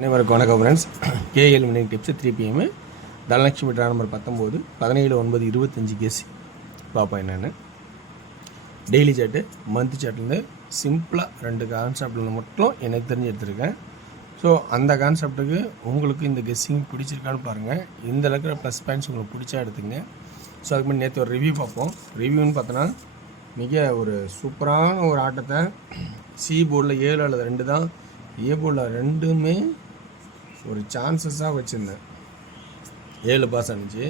அனைவருக்கும் வணக்கம் friends. KL winning tips 3 PM. Dhanalakshmi draw number 19 17/9/25 guess பார்ப்போம். என்னென்னு டெய்லி சார்ட்டு மந்த் சார்ட்லேருந்து சிம்பிளாக 2 கான்செப்டில் மட்டும் எனக்கு தெரிஞ்சு எடுத்துருக்கேன். ஸோ அந்த கான்செப்ட்டுக்கு உங்களுக்கு இந்த கெஸ்ஸிங் பிடிச்சிருக்கான்னு பாருங்கள். இந்த இருக்கிற ப்ளஸ் பாயிண்ட்ஸ் உங்களுக்கு பிடிச்சா எடுத்துங்க. ஸோ அதுக்கு முன்னாடி நேற்று ஒரு ரிவ்யூ பார்ப்போம். ரிவ்யூன்னு பார்த்தோன்னா மிக ஒரு சூப்பரான ஒரு ஆட்டத்தை சி போர்டில் 7 அல்லது 2 தான், ஏ போர்டில் 2மே ஒரு சான்சஸாக வச்சுருந்தேன். 7 பாஸ் ஆனிச்சு.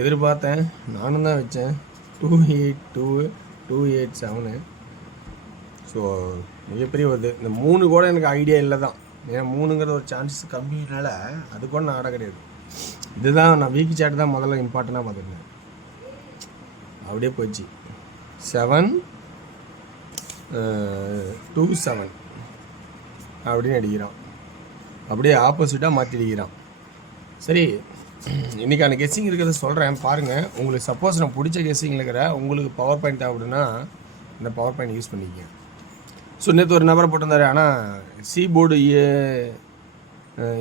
எதிர்பார்த்தேன், நானும் தான் வச்சேன் 282 287. ஸோ மிகப்பெரிய வருது. இந்த 3 கூட எனக்கு ஐடியா இல்லை தான். ஏன்னா 3ங்கிறது ஒரு சான்சஸ் கம்மினால அது கூட நான் ஆட கிடையாது. இதுதான் நான் வீக் சாட் தான் முதல்ல இம்பார்ட்டண்ட்டாக பார்த்துருந்தேன். அப்படியே போச்சு 7-2-7 அப்படின்னு அடிக்கிறான். அப்படியே ஆப்போசிட்டாக மாற்றி அடிக்கிறான். சரி, இன்றைக்கான கெஸ்ஸிங் இருக்கிறத சொல்கிறேன் பாருங்கள். உங்களுக்கு சப்போஸ் நான் பிடிச்ச கெஸ்ஸிங் இருக்கிற உங்களுக்கு பவர் பாயிண்ட் அப்படின்னா இந்த பவர் பாயிண்ட் யூஸ் பண்ணிக்க. ஸோ நேற்று ஒரு நபரை போட்டிருந்தாரு, ஆனால் சி போர்டு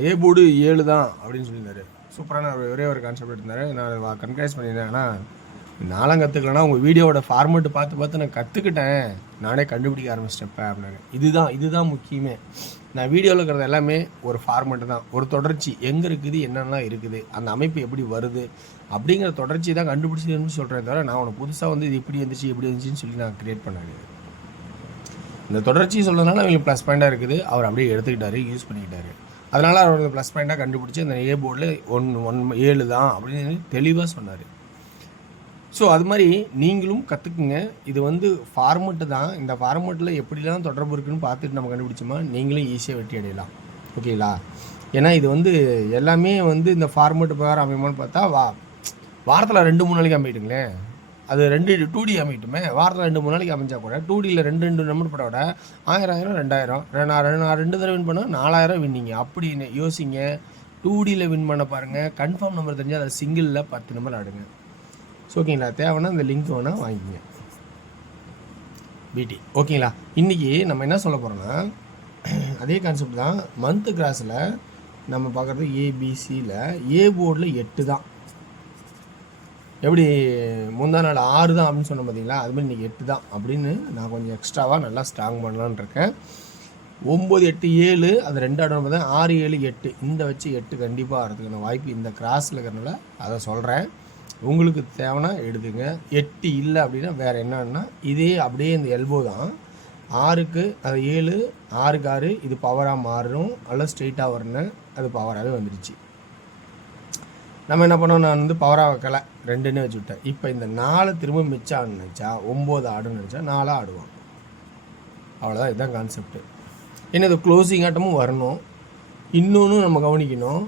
ஏ போர்டு 7 தான் அப்படின்னு சொல்லியிருந்தாரு. சூப்பரான ஒரே ஒரு கான்செப்ட் எடுத்திருந்தாரு. நான் கன்க்ரைஸ் பண்ணியிருந்தேன். ஆனால் நானும் கற்றுக்கலன்னா உங்கள் வீடியோவோட ஃபார்மெட்டு பார்த்து நான் கற்றுக்கிட்டேன், நானே கண்டுபிடிக்க ஆரம்பிச்சிட்டேன் அப்படின்னாங்க. இதுதான் முக்கியமே. நான் வீடியோவில் இருக்கிறது எல்லாமே ஒரு ஃபார்மெட்டு தான், ஒரு தொடர்ச்சி. எங்கே இருக்குது, என்னென்னலாம் இருக்குது, அந்த அமைப்பு எப்படி வருது அப்படிங்கிற தொடர்ச்சி தான் கண்டுபிடிச்சிதுன்னு சொல்கிறேன். தவிர நான் உனக்கு புதுசாக வந்து இது இப்படி இருந்துச்சுன்னு சொல்லி நான் க்ரியேட் பண்ணாங்க. இந்த தொடர்ச்சி சொல்கிறதுனால அவங்களுக்கு ப்ளஸ் பாயிண்ட்டாக இருக்குது. அவர் அப்படியே எடுத்துக்கிட்டாரு, யூஸ் பண்ணிக்கிட்டாரு. அதனால் அவரோட ப்ளஸ் பாயிண்ட்டாக கண்டுபிடிச்சி அந்த ஏ போர்டில் 7 தான் அப்படின்னு தெளிவாக சொன்னார். ஸோ அது மாதிரி நீங்களும் கற்றுக்குங்க. இது வந்து ஃபார்மெட்டு தான். இந்த ஃபார்மெட்டில் எப்படிலாம் தொடர்பு இருக்குதுன்னு பார்த்துட்டு நம்ம கண்டுபிடிச்சோமா நீங்களும் ஈஸியாக வெற்றி அடையலாம். ஓகேங்களா? ஏன்னா இது வந்து எல்லாமே வந்து இந்த ஃபார்மெட்டு பிரகாரம் அமையுமான்னு பார்த்தா வாரத்தில் 2-3 நாளைக்கு அமைட்டுங்களேன். அது 2D அமைட்டுமே. வாரத்தில் 2-3 நாளைக்கு அமைஞ்சா கூட 2Dயில் 2 நம்பர் பட விட 1000 2000 நான் 2 தடவை வின் பண்ணால் 4000 வின்னிங்க. அப்படி யோசிங்க. 2Dயில் வின் பண்ண பாருங்கள். கன்ஃபார்ம் நம்பர் தெரிஞ்சால் அதை சிங்கிளில் 10 நம்பர் ஆடுங்க. ஸோ ஓகேங்களா? தேவைன்னா இந்த லிங்க் வேணால் வாங்கிக்கங்க. பிடி ஓகேங்களா? இன்றைக்கி நம்ம என்ன சொல்ல போகிறோன்னா அதே கான்செப்ட் தான். மந்த்து கிராஸில் நம்ம பார்க்குறது ஏபிசியில் ஏ போர்டில் 8 தான். எப்படி முந்தா நாள் 6 தான் அப்படின்னு சொன்னோம் பார்த்தீங்களா? அதுமாதிரி இன்றைக்கி 8 தான் அப்படின்னு நான் கொஞ்சம் எக்ஸ்ட்ராவாக நல்லா ஸ்ட்ராங் பண்ணலான்னு இருக்கேன். 9 8 7 அது 2 ஆடணும் பார்த்தா 6 7 8 இந்த வச்சு 8 கண்டிப்பாக ஆகிறதுக்கான வாய்ப்பு இந்த கிராஸில் இருக்கிறனால அதை சொல்கிறேன். உங்களுக்கு தேவைன்னா எடுத்துங்க. 8 இல்லை அப்படின்னா வேறு என்னன்னா இதே அப்படியே இந்த எல்போ தான். 6க்கு அது 7 6க்கு 6 இது பவராக மாறும். அல்ல ஸ்ட்ரெயிட்டாக வரணும், அது பவராகவே வந்துடுச்சு. நம்ம என்ன பண்ணோம், நான் வந்து பவராக வைக்கலை, 2ன்னு வச்சு விட்டேன். இப்போ இந்த 4 திரும்ப மிச்சம் ஆடுன்னு நினச்சா 9 ஆடுன்னு நினச்சா 4 ஆடுவான். அவ்வளோதான். இதுதான் கான்செப்ட்டு. ஏன்னா இது க்ளோசிங் ஆட்டமும் வரணும். இன்னொன்று நம்ம கவனிக்கணும்.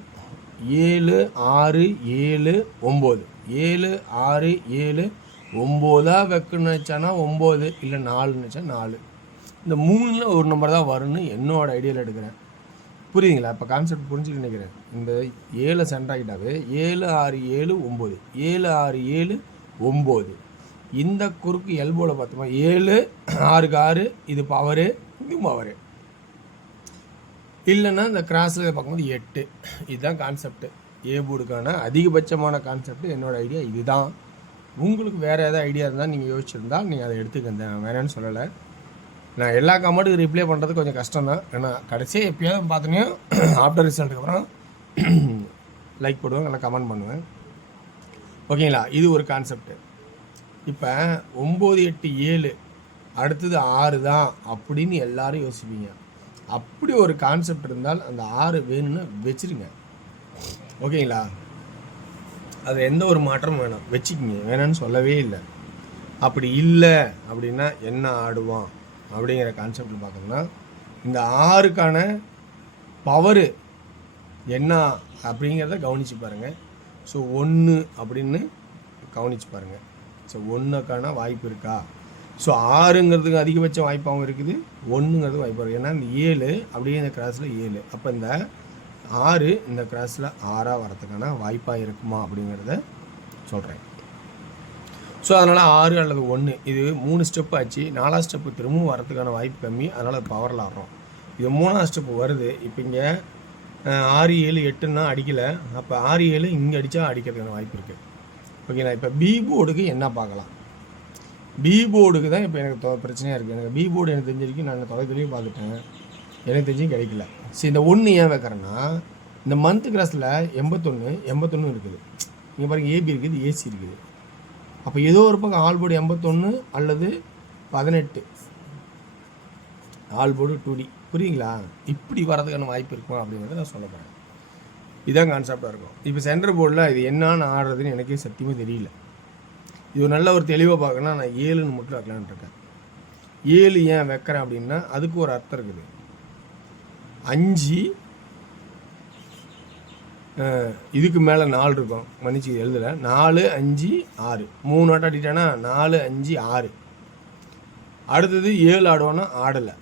7 6 7 9 7 6 7 9 வைக்கணும்னு நினச்சானா 9, இல்லை 4 நினச்சா 4. இந்த 3ல் ஒரு நம்பர் தான் வரும்னு என்னோட ஐடியாவில் எடுக்கிறேன். புரியுதுங்களா? இப்போ கான்செப்ட் புரிஞ்சுக்க நினைக்கிறேன். இந்த 7 சென்டர் ஆகிட்டாவே 7 6 7 9 7 6 7 9. இந்த குறுக்கு எல்போவில் பார்த்தோமா 7 6க்கு 6 இது பவரு, இது பவரு. இல்லைன்னா இந்த கிராஸில் பார்க்கும்போது 8. இதுதான் கான்செப்ட்டு. ஏ போர்டுக்கான அதிகபட்சமான கான்செப்ட் என்னோடய ஐடியா இதுதான். உங்களுக்கு வேறு ஏதாவது ஐடியா இருந்தால் நீங்கள் யோசிச்சுருந்தால் நீங்கள் அதை எடுத்துக்கங்க. வேணான்னு சொல்லலை. நான் எல்லா கமெண்ட்டுக்கு ரிப்ளை பண்ணுறது கொஞ்சம் கஷ்டம் தான். ஏன்னா கடைசியாக எப்போயாவது பார்த்தீங்கன்னா ஆஃப்டர் ரிசல்ட்டுக்கு அப்புறம் லைக் போடுவேன், நல்லா கமெண்ட் பண்ணுவேன். ஓகேங்களா? இது ஒரு கான்செப்ட்டு. இப்போ 9 8 7 அடுத்தது 6 தான் அப்படின்னு எல்லோரும் யோசிப்பீங்க. அப்படி ஒரு கான்செப்ட் இருந்தால் அந்த 6 வேணும்னு வச்சுருங்க. ஓகேங்களா? அது எந்த ஒரு மாற்றமும் வேணாம், வச்சுக்கிங்க. வேணான்னு சொல்லவே இல்லை. அப்படி இல்லை அப்படின்னா என்ன ஆடுவான் அப்படிங்கிற கான்செப்டில் பார்த்தோம்னா இந்த 6க்கான பவரு என்ன அப்படிங்கிறத கவனித்து பாருங்கள். ஸோ 1 அப்படின்னு கவனித்து பாருங்கள். ஸோ 1க்கான வாய்ப்பு இருக்கா? ஸோ 6ங்கிறதுக்கு அதிகபட்ச வாய்ப்பாகவும் இருக்குது, 1ங்கிறது வாய்ப்பாக இருக்குது. ஏன்னா இந்த 7 அப்படியே இந்த கிராஸில் 7, அப்போ இந்த 6 இந்த கிராஸில் 6ஆக வரதுக்கான வாய்ப்பாக இருக்குமா அப்படிங்கிறத சொல்கிறேன். ஸோ அதனால் 6 அல்லது 1 இது 3 ஸ்டெப் ஆச்சு. 4ஆவது ஸ்டெப்பு திரும்பவும் வரதுக்கான வாய்ப்பு கம்மி. அதனால் அது பவரில் ஆடுறோம். இது 3ஆவது ஸ்டெப் வருது. இப்போ இங்கே 6 7 8ன்னா அடிக்கலை. அப்போ 6 7 இங்கே அடித்தா அடிக்கிறதுக்கான வாய்ப்பு இருக்குது. ஓகேங்களா? இப்போ பி போர்டுக்கு என்ன பார்க்கலாம். பி போர்டுக்கு தான் இப்போ எனக்கு பிரச்சனையாக இருக்குது. எனக்கு பி போர்டு எனக்கு தெரிஞ்சிருக்கு, நான் தொலைத்துலேயும் பார்த்துட்டேன், எனக்கு தெரிஞ்சும் கிடைக்கல. சரி, இந்த 1 ஏன் வைக்கிறேன்னா இந்த மந்த் கிராஸில் 81 இருக்குது. இங்கே பாருங்கள், ஏபி இருக்குது, ஏசி இருக்குது. அப்போ ஏதோ ஒரு பக்கம் ஆல் போர்டு 81 அல்லது 18 ஆல் போர்டு 2D. புரியுங்களா? இப்படி வரதுக்கான வாய்ப்பு இருக்கும் அப்படிங்கிறத நான் சொல்ல போகிறேன். இதுதான் கான்செப்டாக இருக்கும். இப்போ சென்டர் போர்டில் இது என்னன்னு ஆடுறதுன்னு எனக்கே சத்தியமாக தெரியல. இது ஒரு நல்ல ஒரு தெளிவாக பார்க்கணும்னா நான் 7ன்னு மட்டும் வைக்கலான்னு இருக்கேன். 7 ஏன் வைக்கிறேன் அப்படின்னா அதுக்கு ஒரு அர்த்தம் இருக்குது. 5 இதுக்கு மேலே 4 இருக்கும், மன்னிச்சு எழுதலை. 4 5 6 3 ஆட்டம் ஆடிட்டானா 4 5 6. அடுத்தது 7 ஆடுவான்னா ஆடலை.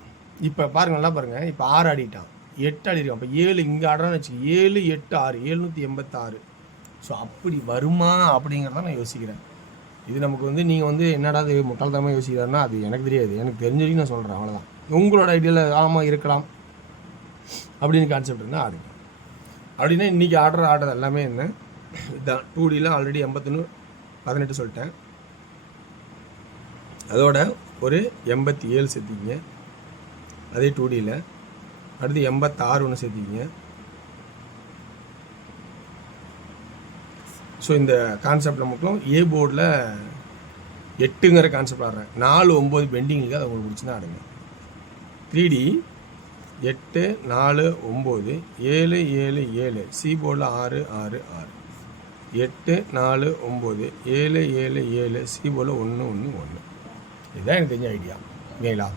இப்போ பாருங்கள், நல்லா பாருங்கள். இப்போ 6 ஆடிட்டான், 8 ஆடிருக்கான். இப்போ 7 இங்கே ஆடுறான்னு வச்சுக்கி, 7 8 6 786. ஸோ அப்படி வருமா அப்படிங்கிறத நான் யோசிக்கிறேன். இது நமக்கு வந்து நீங்கள் வந்து என்னடா அது முட்டாள்தனமாக யோசிக்கிறாருன்னா அது எனக்கு தெரியாது, எனக்கு தெரிஞ்ச வரைக்கும் நான் சொல்கிறேன், அவ்வளோதான். உங்களோட ஐடியாவில் ஆமாம் இருக்கலாம் அப்படின்னு கான்செப்ட் இருந்தால் ஆடுங்க. அப்படின்னா இன்றைக்கி ஆடுறது எல்லாமே என்ன இதுதான். 2Dயில் ஆல்ரெடி 81 18 சொல்லிட்டேன். அதோட ஒரு 87 சேர்த்திங்க, அதே 2Dயில். அடுத்து 86 ஒன்று சேர்த்திங்க. ஸோ இந்த கான்செப்டில் மட்டும் ஏ போர்டில் 8ங்கிற கான்செப்ட் ஆடுறேன். 4 9 பெண்டிங்களுக்கு அதை உங்களுக்கு பிடிச்சினா ஆடுங்க. 3D 8 4 9 7 7 7 சி போர்டில் 6 6 6 8 4 9 7 7 7 சி போர்டில் 1 1 1. இதுதான் எனக்கு தெரிஞ்ச ஐடியா. ஓகேங்களா?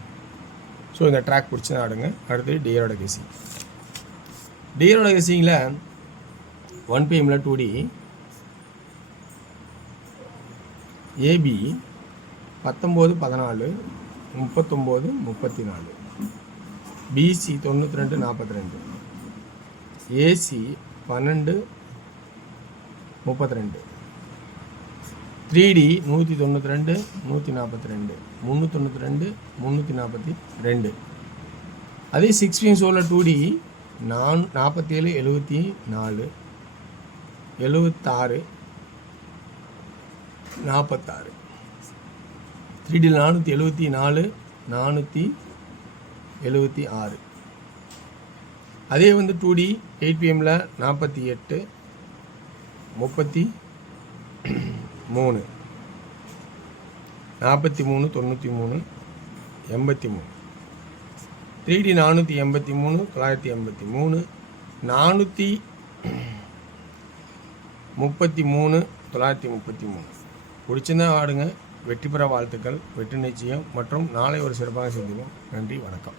ஸோ இந்த ட்ராக் பிடிச்சி தான் ஆடுங்க. அடுத்து டியரோட கேசிங். டியரோட கேசிங்கில் 1 PM 2D AB 19 14 39 34 BC 92 42 AC 12 32 3D 192 142 392 342. அதே 6 PM சோலில் 2D 47 74 76 46. 3D 474 476. அதே வந்து 2D 8 PM 48 33 43 93 83. 3D 483 983 433 933. பிடிச்சிருந்தா ஆடுங்க. வெற்றி பெற வாழ்த்துக்கள். வெற்றி நிச்சயம். மற்றும் நாளை ஒரு சிறப்பாக சந்திப்போம். நன்றி, வணக்கம்.